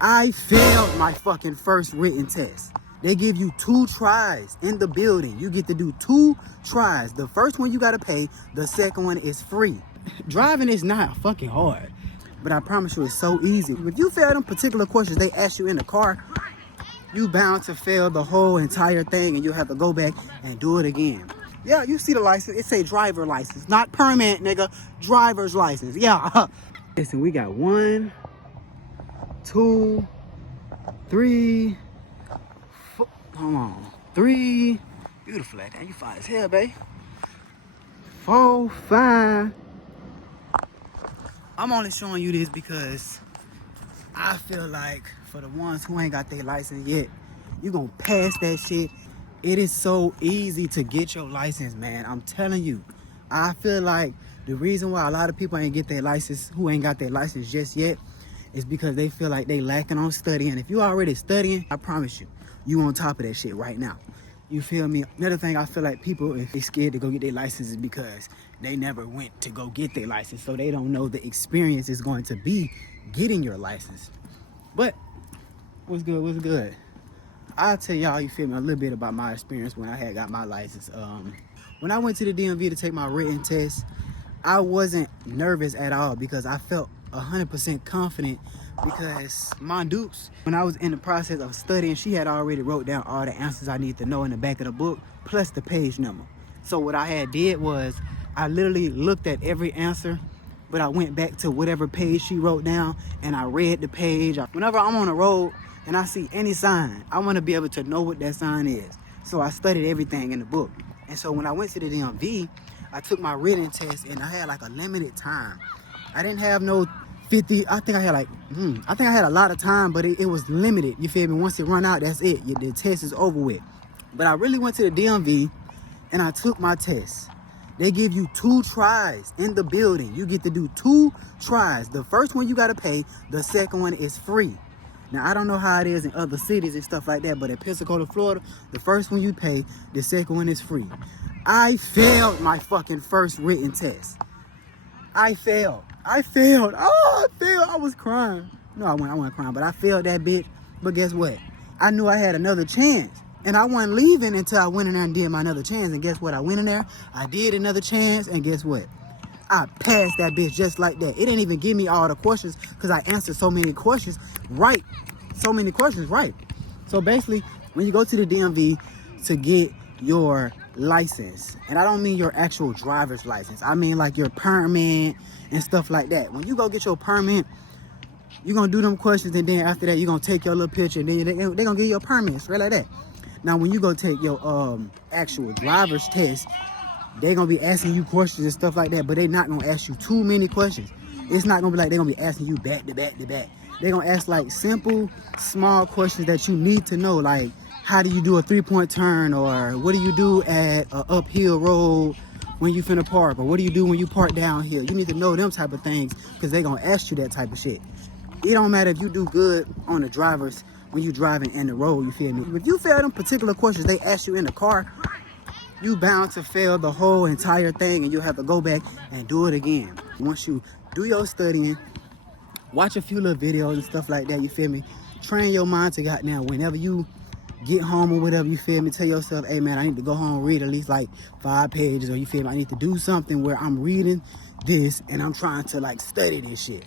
I failed my fucking first written test. They give you 2 tries in the building. You get to do 2 tries. The first one you gotta pay, the second one is free. Driving is not fucking hard, but I promise you it's so easy. If you fail them particular questions they ask you in the car, you bound to fail the whole entire thing and you'll have to go back and do it again. Yeah, you see the license, it say driver license, not permit, nigga, driver's license, yeah. Listen, we got 1, 2, 3, 4, hold on, 3, beautiful at that, you fine as hell, babe. 4, 5. I'm only showing you this because I feel like for the ones who ain't got their license yet, you gonna pass that shit. It is so easy to get your license, man. I'm telling you. I feel like the reason why a lot of people ain't get their license, who ain't got their license just yet, is because they feel like they lacking on studying. If you already studying, I promise you, you on top of that shit right now. You feel me? Another thing, I feel like people, if they scared to go get their license, is because they never went to go get their license. So they don't know the experience is going to be getting your license. But what's good? What's good? I'll tell y'all, you feel me, a little bit about my experience when I had got my license. When I went to the DMV to take my written test, I wasn't nervous at all because I felt 100% confident because my dupes, when I was in the process of studying, she had already wrote down all the answers I need to know in the back of the book, plus the page number. So what I had did was I literally looked at every answer, but I went back to whatever page she wrote down and I read the page. Whenever I'm on the road and I see any sign, I want to be able to know what that sign is. So I studied everything in the book. And so when I went to the DMV, I took my written test and I had like a limited time. I didn't have no 50, I think I had a lot of time, but it was limited. You feel me? Once it run out, that's it. The test is over with. But I really went to the DMV and I took my test. They give you 2 tries in the building. You get to do 2 tries. The first one you gotta pay, the second one is free. Now, I don't know how it is in other cities and stuff like that, but in Pensacola, Florida, the first one you pay, the second one is free. I failed my fucking first written test. I failed. Oh, I failed. I was crying. No, I wasn't crying, but I failed that bitch. But guess what? I knew I had another chance. And I wasn't leaving until I went in there and did my another chance. And guess what? I went in there, I did another chance, and guess what? I passed that bitch just like that. It didn't even give me all the questions because I answered so many questions right. So basically, when you go to the DMV to get your license, and I don't mean your actual driver's license, I mean like your permit and stuff like that. When you go get your permit, you're going to do them questions, and then after that, you're going to take your little picture, and then they're going to give you a permit, straight like that. Now, when you go take your actual driver's test, they're going to be asking you questions and stuff like that, but they're not going to ask you too many questions. It's not going to be like they're going to be asking you back to back to back. They're going to ask like simple, small questions that you need to know, like how do you do a 3-point turn, or what do you do at an uphill road when you finna park, or what do you do when you park downhill? You need to know them type of things because they're going to ask you that type of shit. It don't matter if you do good on the drivers when you driving in the road, you feel me? If you fail them particular questions they ask you in the car, you bound to fail the whole entire thing and you'll have to go back and do it again. Once you do your studying, watch a few little videos and stuff like that, you feel me? Train your mind to goddamn whenever you get home or whatever, you feel me? Tell yourself, hey man, I need to go home and read at least like 5 pages, or you feel me? I need to do something where I'm reading this and I'm trying to like study this shit.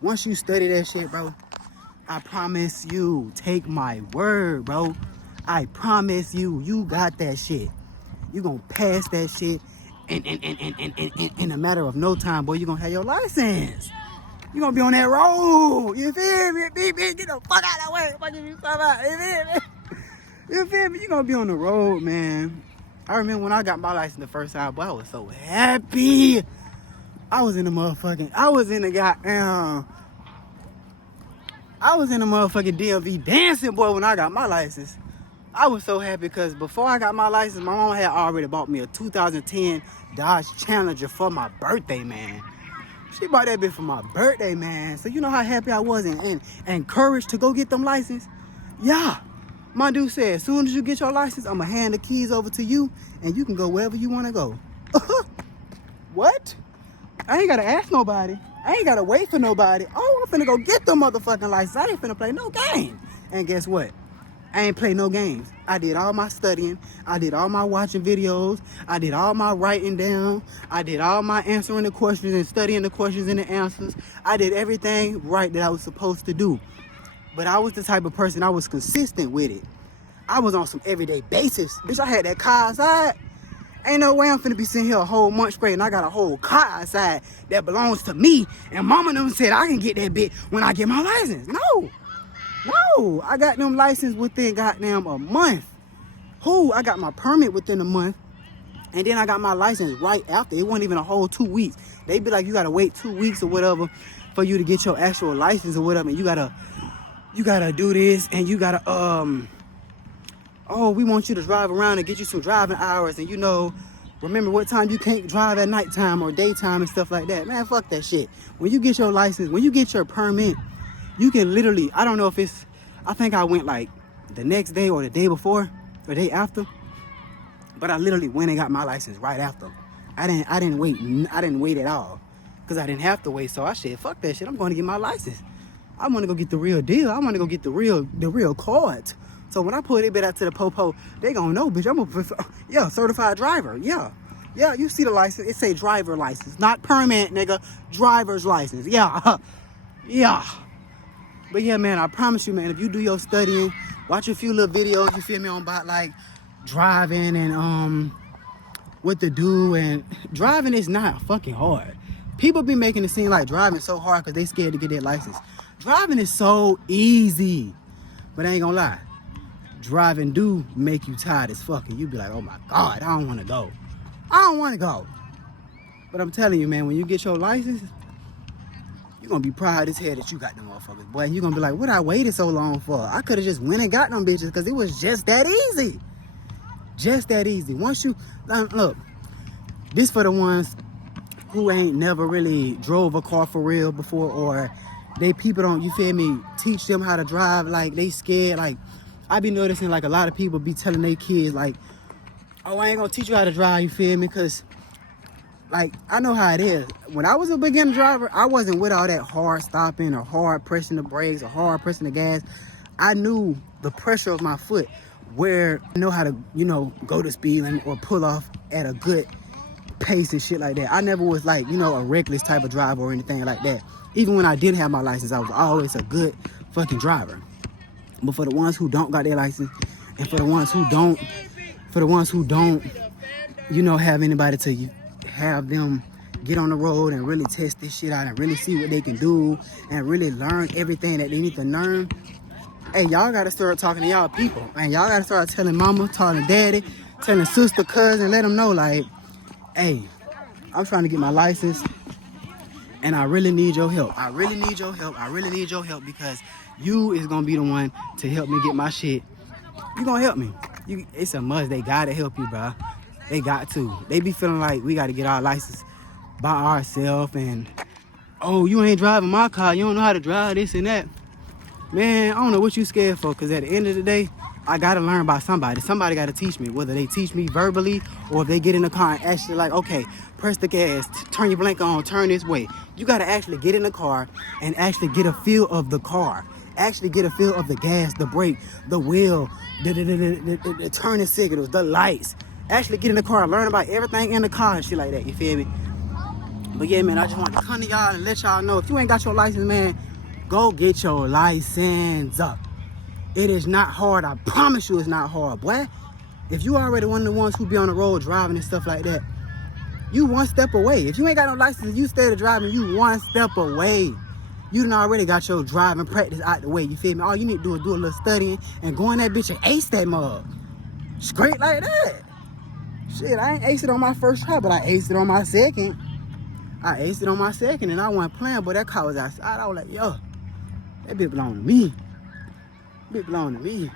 Once you study that shit, bro, I promise you, take my word, bro. I promise you, you got that shit. You gonna pass that shit in a matter of no time, boy. You gonna have your license. You gonna be on that road. You feel me? Get the fuck out of the way. Fuck you talking about. You feel me? You feel me? You gonna be on the road, man. I remember when I got my license the first time, boy, I was so happy. I was in the motherfucking DMV dancing, boy, when I got my license. I was so happy because before I got my license, my mom had already bought me a 2010 Dodge Challenger for my birthday, man. She bought that bitch for my birthday, man. So you know how happy I was and encouraged to go get them license? Yeah. My dude said, as soon as you get your license, I'm going to hand the keys over to you and you can go wherever you want to go. What? I ain't got to ask nobody. I ain't gotta wait for nobody. Oh, I'm finna go get the motherfucking license. I ain't finna play no game. And guess what? I ain't play no games. I did all my studying. I did all my watching videos. I did all my writing down. I did all my answering the questions and studying the questions and the answers. I did everything right that I was supposed to do. But I was the type of person, I was consistent with it. I was on some everyday basis. Bitch, I had that car outside. Ain't no way I'm finna be sitting here a whole month straight and I got a whole car outside that belongs to me. And mama them said I can get that bitch when I get my license. No, I got them license within goddamn a month. I got my permit within a month. And then I got my license right after. It wasn't even a whole 2 weeks. They be like, you gotta wait 2 weeks or whatever for you to get your actual license or whatever. And you gotta do this and you gotta, oh, we want you to drive around and get you some driving hours. And remember what time you can't drive at nighttime or daytime and stuff like that. Man, fuck that shit. When you get your license, when you get your permit, you can literally, I don't know if I think I went like the next day or the day before or day after, but I literally went and got my license right after. I didn't wait at all because I didn't have to wait. So I said, fuck that shit. I'm going to get my license. I want to go get the real deal. I want to go get the real cards. So when I pull that bit out to the popo, they gonna know, bitch, I'm a certified driver. Yeah, you see the license. It say driver license, not permit, nigga. Driver's license. Yeah. But yeah, man, I promise you, man, if you do your studying, watch a few little videos, you feel me, on about like driving and what to do. And driving is not fucking hard. People be making it seem like driving so hard because they scared to get their license. Driving is so easy. But I ain't gonna lie. Driving do make you tired as fuck. And you be like, oh my God, I don't want to go. But I'm telling you, man, when you get your license, you're going to be proud as hell that you got them motherfuckers, boy. And you're going to be like, what I waited so long for? I could have just went and got them bitches because it was just that easy. Just that easy. Once you, look, this for the ones who ain't never really drove a car for real before, or people don't, you feel me, teach them how to drive, like they scared. Like I be noticing like a lot of people be telling their kids like, oh, I ain't gonna teach you how to drive, you feel me? Because like I know how it is. When I was a beginner driver, I wasn't with all that hard stopping or hard pressing the brakes or hard pressing the gas. I knew the pressure of my foot, where I know how to, go to speed or pull off at a good pace and shit like that. I never was like, a reckless type of driver or anything like that. Even when I didn't have my license, I was always a good fucking driver. But for the ones who don't got their license, and for the ones who don't, have anybody to have them get on the road and really test this shit out and really see what they can do and really learn everything that they need to learn. Hey, y'all gotta start talking to y'all people, and y'all gotta start telling mama, telling daddy, telling sister, cousin, let them know like, hey, I'm trying to get my license and I really need your help. I really need your help because you is gonna be the one to help me get my shit. You gonna help me. It's a must. They gotta help you, bro. They got to. They be feeling like we gotta get our license by ourselves and, oh, you ain't driving my car. You don't know how to drive this and that. Man, I don't know what you scared for, because at the end of the day, I gotta learn by somebody. Somebody gotta teach me, whether they teach me verbally or if they get in the car and actually like, okay, press the gas, turn your blinker on, turn this way. You gotta actually get in the car and actually get a feel of the car. Actually get a feel of the gas, the brake, the wheel, the turning signals, the lights. Actually get in the car and learn about everything in the car and shit like that, you feel me? But yeah, man, I just want to come to y'all and let y'all know, if you ain't got your license, man, go get your license. It is not hard. I promise you it's not hard, boy. If you already one of the ones who be on the road driving and stuff like that, you one step away. If you ain't got no license, you stay to driving, you one step away. You done already got your driving practice out the way, you feel me? All you need to do is do a little studying and go in that bitch and ace that mug. Straight like that. Shit, I ain't aced it on my first try, but I aced it on my second. And I wasn't playing, but that car was outside. I was like, yo, that bitch belong to me.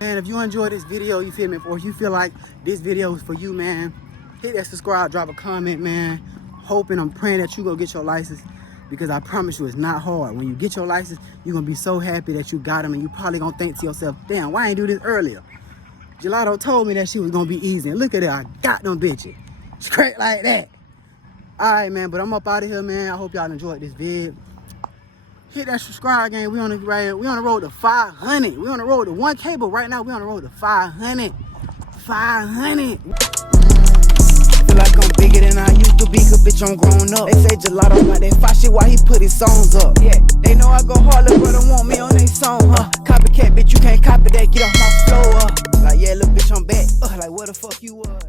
Man, if you enjoyed this video, you feel me, or if you feel like this video is for you, man, hit that subscribe, drop a comment, man. Hoping, I'm praying that you go get your license, because I promise you it's not hard. When you get your license, you're gonna be so happy that you got them, and you probably gonna think to yourself, damn, why I ain't do this earlier? Gelato told me that she was gonna be easy, and look at it, I got them bitches. Straight like that. Alright, man, but I'm up out of here, man. I hope y'all enjoyed this vid. Hit that subscribe game. We on the road to 500. We on the road to 1K, but right now we on the road to 500. 500. Feel like I'm bigger than I used to be, cause bitch I'm grown up. They say Gelato got that fire shit while he put his songs up. Yeah, they know I go hard, but don't want me on they song, huh? Copycat, bitch, you can't copy that, get off my floor. Like, yeah, little bitch, I'm back. Like, where the fuck you was?